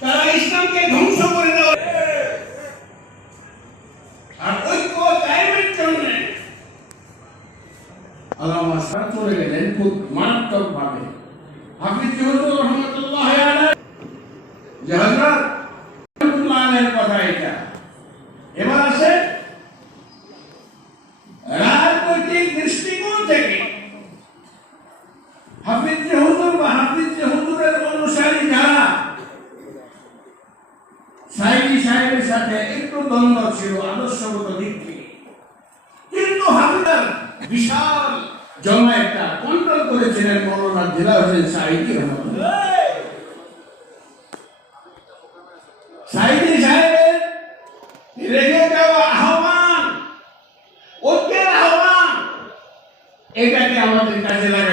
তারা ইসলামকে ধ্বংস করে দেওয়া আর ঐক্য কায়েমের জন্য আল্লামা সাহেব চলে গেলেন খুব মারাত্মক ভাবে। হাফিজ হুজুর রহমাতুল্লাহ আলাইহি যে হযরত রহমাতুল্লাহ আলাইহির কথা এটা। এবার আসে রাজনৈতিক দৃষ্টিকোণ থেকে হাফিজ হুজুর বা হাফিজ হুজুরের অনুসারী যারা সাইদি সাহেবের সাথে একটু দ্বন্দ্ব ছিল আদর্শগত দিক থেকে, কিন্তু হাফিজার বিশাল জমায়েতটা কন্ট্রোল করেছিলেন মৌলানা দিলওয়ার হোসেন সাইদি রহমাতুল্লাহ। সাইদি সাহেবের রেখে যাওয়া আহ্বান, ঐক্যের আহ্বান, এটাকে আমাদের কাজে লাগে।